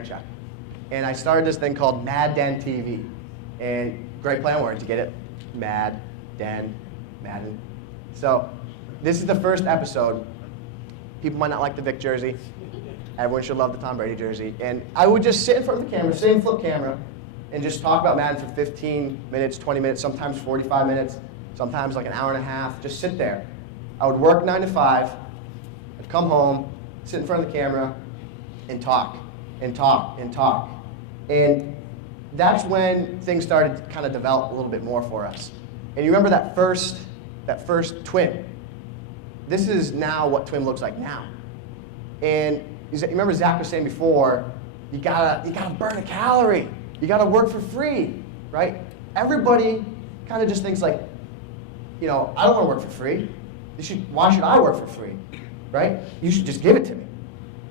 Vaynerchuk. And I started this thing called Mad Den TV. And great play on words, you get it? Mad, Den, Madden. So this is the first episode. People might not like the Vic jersey. Everyone should love the Tom Brady jersey. And I would just sit in front of the camera, same flip camera, and just talk about Madden for 15 minutes, 20 minutes, sometimes 45 minutes, sometimes like an hour and a half. Just sit there. I would work 9 to 5. I'd come home, sit in front of the camera, and talk, and talk, and talk. And that's when things started to kind of develop a little bit more for us. And you remember that first twin? This is now what twin looks like now. And you remember Zach was saying before, you gotta burn a calorie. You gotta work for free, right? Everybody kind of just thinks like, I don't want to work for free. Why should I work for free, right? You should just give it to me.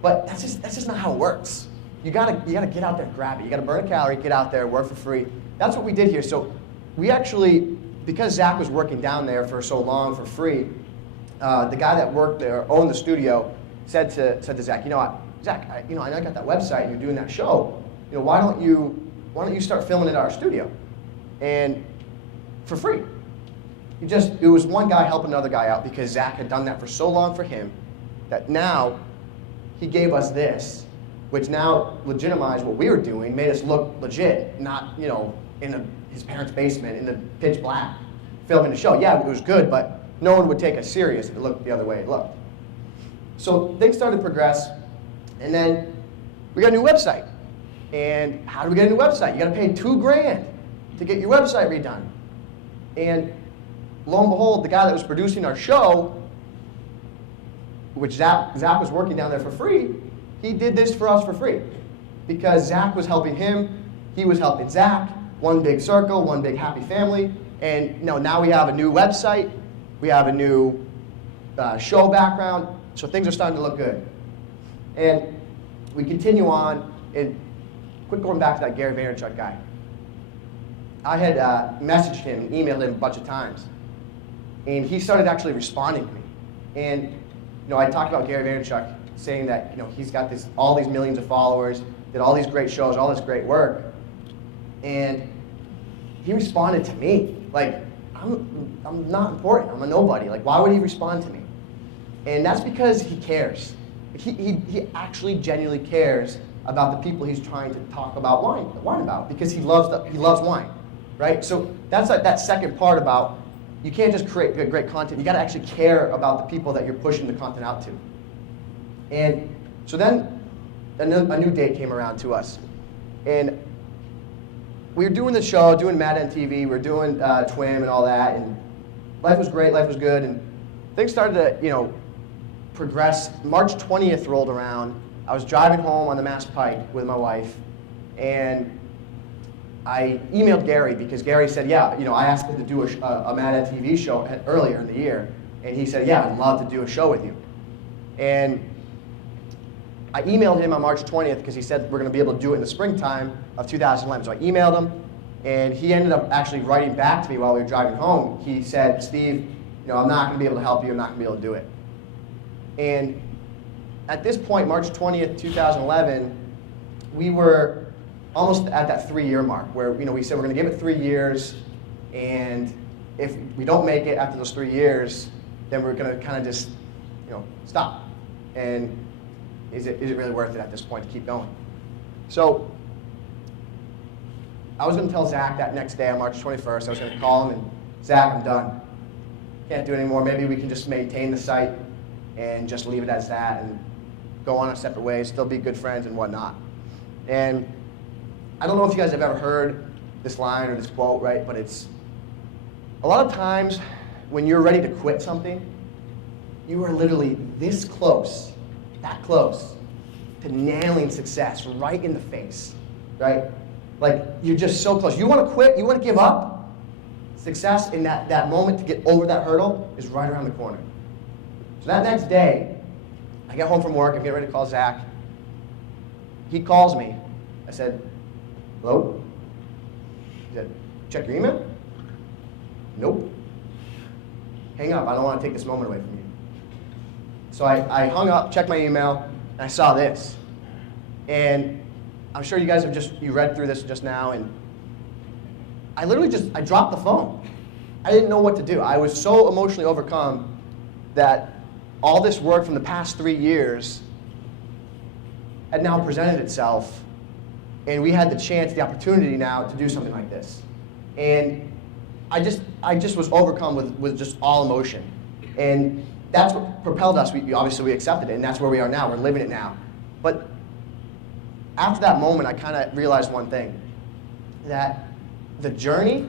But that's just not how it works. You gotta get out there and grab it. You gotta burn a calorie, get out there, work for free. That's what we did here. So we actually, because Zach was working down there for so long for free, the guy that worked there, owned the studio, said to Zach, Zach, I know I got that website and you're doing that show. Why don't you start filming at our studio, and for free? It was one guy helping another guy out because Zach had done that for so long for him that now he gave us this, which now legitimized what we were doing, made us look legit, not in his parents' basement in the pitch black, filming the show. Yeah, it was good, but no one would take us serious if it looked the other way it looked. So things started to progress, and then we got a new website. And how do we get a new website? You got to pay $2,000 to get your website redone. And lo and behold, the guy that was producing our show, which Zach was working down there for free, he did this for us for free. Because Zach was helping him, he was helping Zach, one big circle, one big happy family. And now we have a new website, we have a new show background, so things are starting to look good. And we continue on, and quick going back to that Gary Vaynerchuk guy. I had messaged him and emailed him a bunch of times. And he started actually responding to me. And I talked about Gary Vaynerchuk, saying that he's got all these millions of followers, did all these great shows, all this great work. And he responded to me. Like, I'm not important, I'm a nobody. Like, why would he respond to me? And that's because he cares. He actually genuinely cares about the people he's trying to talk about wine about, because he loves wine, right? So that's like that second part about, you can't just create great content. You got to actually care about the people that you're pushing the content out to. And so then a new date came around to us, and we were doing the show, doing Mad Den TV, we were doing Twim and all that, and life was great, life was good, and things started to progress. March 20th rolled around. I was driving home on the Mass Pike with my wife, and I emailed Gary because Gary said, yeah, I asked him to do a Mad Den TV show earlier in the year, and he said, yeah, I'd love to do a show with you. And I emailed him on March 20th because he said we're going to be able to do it in the springtime of 2011. So I emailed him, and he ended up actually writing back to me while we were driving home. He said, Steve, I'm not going to be able to help you. I'm not going to be able to do it. And at this point, March 20th, 2011, we were almost at that 3-year mark where we said we're going to give it 3 years, and if we don't make it after those 3 years, then we're going to kind of just stop. And is it really worth it at this point to keep going? So I was going to tell Zach that next day on March 21st. I was going to call him and, Zach, I'm done. Can't do it anymore. Maybe we can just maintain the site and just leave it as that and go on our separate ways, still be good friends and whatnot. And I don't know if you guys have ever heard this line or this quote, right? But it's a lot of times when you're ready to quit something, you are literally this close, that close, to nailing success right in the face, right? Like, you're just so close. You want to quit, you want to give up, success in that moment to get over that hurdle is right around the corner. So that next day, I get home from work, I'm getting ready to call Zach. He calls me. I said, hello? He said, check your email? Nope. Hang up, I don't want to take this moment away from you. So I hung up, checked my email, and I saw this. And I'm sure you guys you read through this just now, and I literally I dropped the phone. I didn't know what to do. I was so emotionally overcome that all this work from the past 3 years had now presented itself, and we had the opportunity now to do something like this. And I just was overcome with just all emotion. And that's what propelled us. Obviously we accepted it, and that's where we are now. We're living it now. But after that moment, I kind of realized one thing, that the journey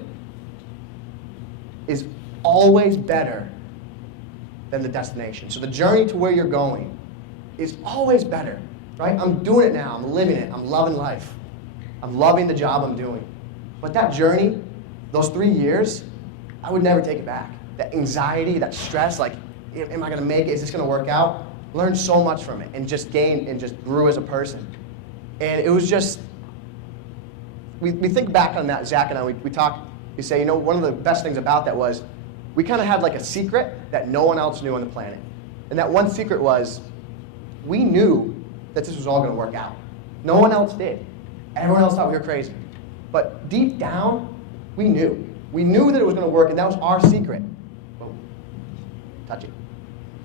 is always better than the destination. So the journey to where you're going is always better, right? I'm doing it now. I'm living it. I'm loving life. I'm loving the job I'm doing. But that journey, those 3 years, I would never take it back. That anxiety, that stress, like, am I going to make it? Is this going to work out? Learned so much from it and just gained and just grew as a person. And it was just, we think back on that, Zach and I, we talk, we say, one of the best things about that was we kind of had like a secret that no one else knew on the planet. And that one secret was we knew that this was all going to work out. No one else did. Everyone else thought we were crazy. But deep down, we knew. We knew that it was going to work, and that was our secret. Boom. Touch it.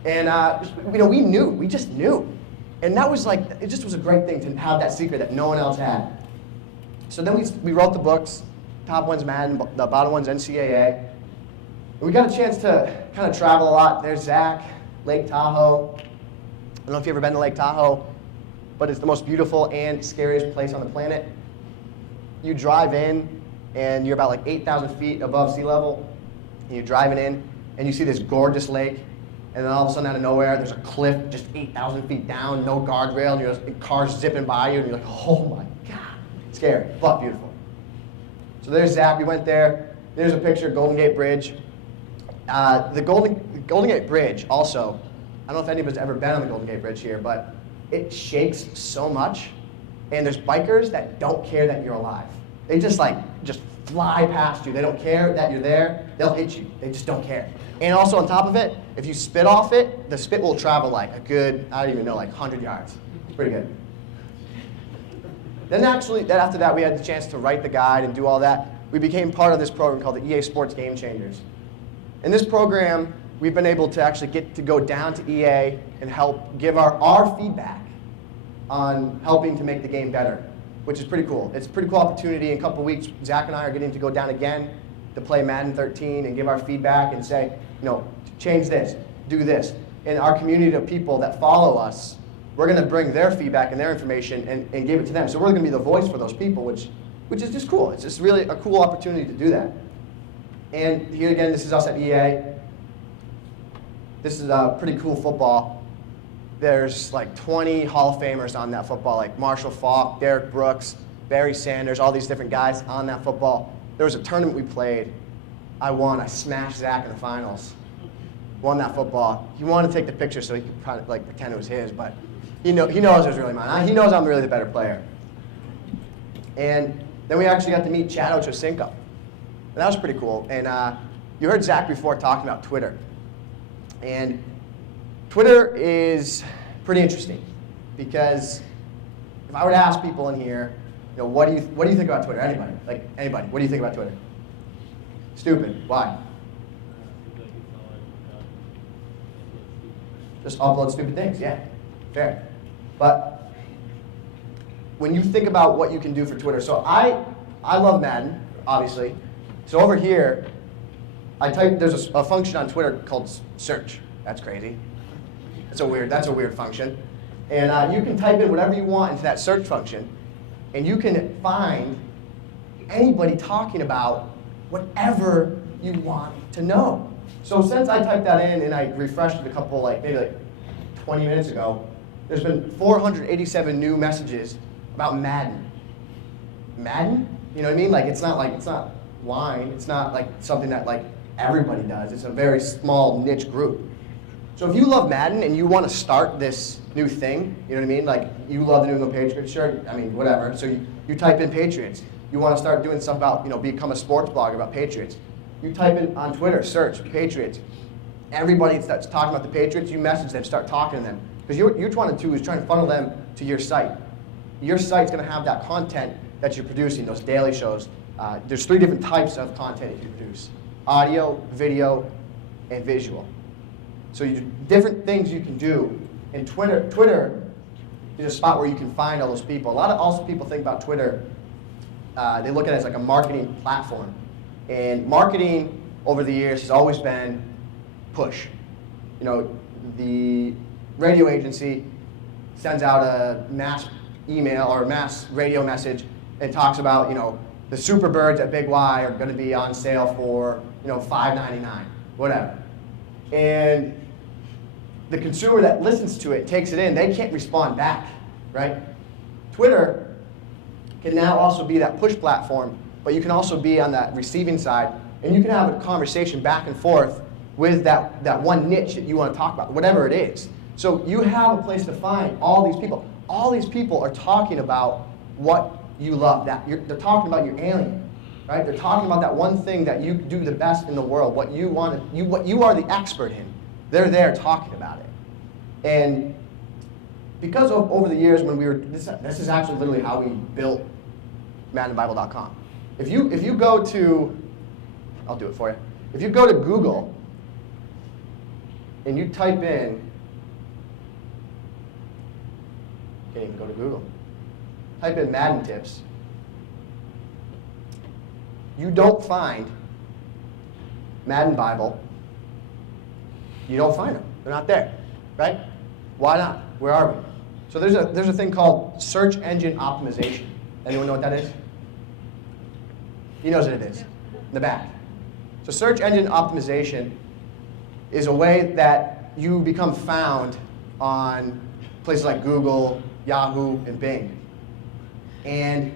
And we knew. We just knew. And that was like, it just was a great thing to have that secret that no one else had. So then we wrote the books. Top one's Madden, the bottom one's NCAA. And we got a chance to kind of travel a lot. There's Zach, Lake Tahoe. I don't know if you've ever been to Lake Tahoe, but it's the most beautiful and scariest place on the planet. You drive in, and you're about like 8,000 feet above sea level, and you're driving in, and you see this gorgeous lake, and then all of a sudden out of nowhere, there's a cliff just 8,000 feet down, no guardrail, and cars zipping by you, and you're like, oh my God. Scary, but beautiful. So there's Zach, we went there. There's a picture of Golden Gate Bridge. The Golden Gate Bridge also, I don't know if anybody's ever been on the Golden Gate Bridge here, but it shakes so much, and there's bikers that don't care that you're alive. They just fly past you. They don't care that you're there. They'll hit you. They just don't care. And also on top of it, if you spit off it, the spit will travel like a good, I don't even know, like 100 yards. It's pretty good. Then after that, we had the chance to write the guide and do all that. We became part of this program called the EA Sports Game Changers. In this program, we've been able to actually get to go down to EA and help give our feedback on helping to make the game better, which is pretty cool. It's a pretty cool opportunity. In a couple of weeks, Zach and I are getting to go down again to play Madden 13 and give our feedback and say, change this, do this. And our community of people that follow us, we're going to bring their feedback and their information and give it to them. So we're going to be the voice for those people, which is just cool. It's just really a cool opportunity to do that. And here again, this is us at EA. This is a pretty cool football. There's like 20 Hall of Famers on that football, like Marshall Faulk, Derek Brooks, Barry Sanders, all these different guys on that football. There was a tournament we played. I won. I smashed Zach in the finals. Won that football. He wanted to take the picture so he could probably pretend it was his, but he knows it was really mine. He knows I'm really the better player. And then we actually got to meet Chad Ochocinco. And that was pretty cool. And you heard Zach before talking about Twitter. And Twitter is pretty interesting because if I were to ask people in here, what do you think about Twitter? Anybody, what do you think about Twitter? Stupid. Why? Just upload stupid things. Yeah, fair. But when you think about what you can do for Twitter, so I love Madden, obviously. So over here, there's a function on Twitter called search. That's crazy. That's a weird function. And you can type in whatever you want into that search function, and you can find anybody talking about whatever you want to know. So since I typed that in and I refreshed it a couple, maybe 20 minutes ago, there's been 487 new messages about Madden. Madden? You know what I mean? It's not wine. It's not something that everybody does. It's a very small niche group. So if you love Madden and you want to start this new thing, you know what I mean? You love the New England Patriots, sure, whatever. So you type in Patriots. You want to start doing stuff about, become a sports blogger about Patriots. You type in on Twitter, search Patriots. Everybody that's talking about the Patriots, you message them, start talking to them. Because you're trying to funnel them to your site. your site's going to have that content that you're producing, those daily shows. There's 3 different types of content you can produce: audio, video, and visual. So different things you can do. And Twitter is a spot where you can find all those people. A lot of also people think about Twitter, they look at it as like a marketing platform. And marketing over the years has always been push. You know, the radio agency sends out a mass email or a mass radio message and talks about, you know, the Super Birds at Big Y are going to be on sale for, you know, $5.99, whatever. And the consumer that listens to it, takes it in, they can't respond back, right? Twitter can now also be that push platform, but you can also be on that receiving side, and you can have a conversation back and forth with that one niche that you want to talk about, whatever it is. So you have a place to find all these people. All these people are talking about what you love. They're talking about your alien, right? They're talking about that one thing that you do the best in the world, what you are the expert in. They're there talking about it. And because over the years when we were, this is actually literally how we built MaddenBible.com. If you go to, I'll do it for you. If you go to Google and you type in, can't even go to Google. Type in Madden tips. You don't find Madden Bible. You don't find them. They're not there, right? Why not? Where are we? So there's a thing called search engine optimization. Anyone know what that is? He knows what it is. In the back. So search engine optimization is a way that you become found on places like Google, Yahoo, and Bing. And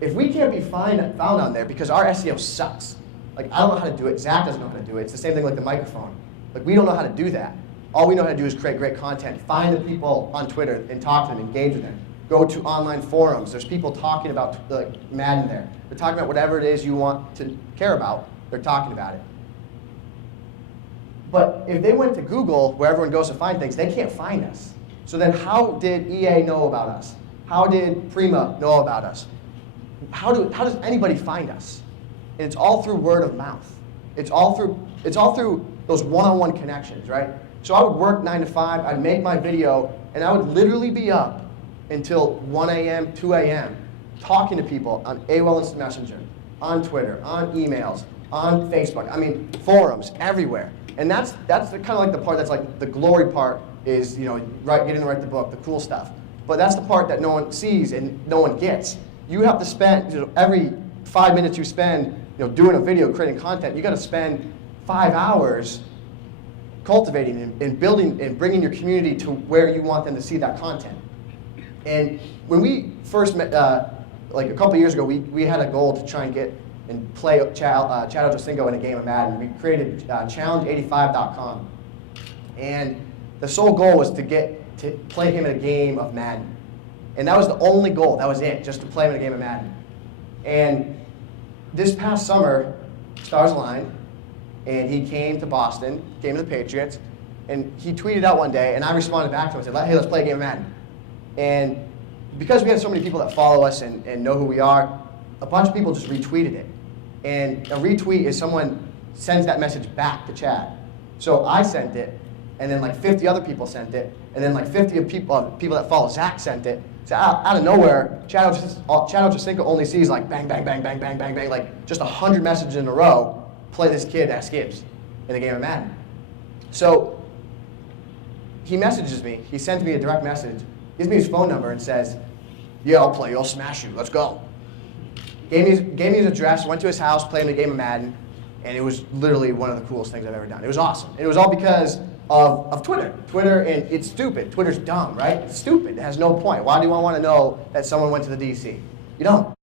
if we can't be found on there because our SEO sucks, like I don't know how to do it, Zach doesn't know how to do it, it's the same thing like the microphone. Like we don't know how to do that. All we know how to do is create great content, find the people on Twitter and talk to them, engage with them. Go to online forums, there's people talking about like Madden there. They're talking about whatever it is you want to care about, they're talking about it. But if they went to Google, where everyone goes to find things, they can't find us. So then how did EA know about us? How did Prima know about us? How does anybody find us? And it's all through word of mouth. It's all through those one-on-one connections, right? So I would work 9 to 5, I'd make my video, and I would literally be up until 1 a.m., 2 a.m., talking to people on AOL Instant Messenger, on Twitter, on emails, on Facebook, I mean, forums, everywhere. And that's kind of like the part that's like the glory part is, you know, getting to write the book, the cool stuff. But that's the part that no one sees and no one gets. You have to spend, you know, every 5 minutes you spend, you know, doing a video, creating content, you got to spend 5 hours cultivating and building and bringing your community to where you want them to see that content. And when we first met, like a couple years ago, we had a goal to try and get and play Chad Ochocinco in a game of Madden. We created challenge85.com. And the sole goal was to play him in a game of Madden. And that was the only goal. That was it, just to play him in a game of Madden. And this past summer, stars aligned, and he came to Boston, came to the Patriots, and he tweeted out one day, and I responded back to him and said, hey, let's play a game of Madden. And because we have so many people that follow us and know who we are, a bunch of people just retweeted it. And a retweet is someone sends that message back to Chad. So I sent it, and then like 50 other people sent it, and then like 50 people that follow Zach sent it. So out of nowhere, Chad Ochocinco only sees like bang, bang, bang, bang, bang, bang, bang, like just 100 messages in a row, play this kid, ask Gibbs, in the game of Madden. So he messages me, he sends me a direct message, gives me his phone number and says, yeah, I'll play you, I'll smash you, let's go. Gave me his address, went to his house, played him a game of Madden, and it was literally one of the coolest things I've ever done. It was awesome. And it was all because of Twitter. Twitter, and it's stupid. Twitter's dumb, right? It's stupid. It has no point. Why do I want to know that someone went to the DC? You don't.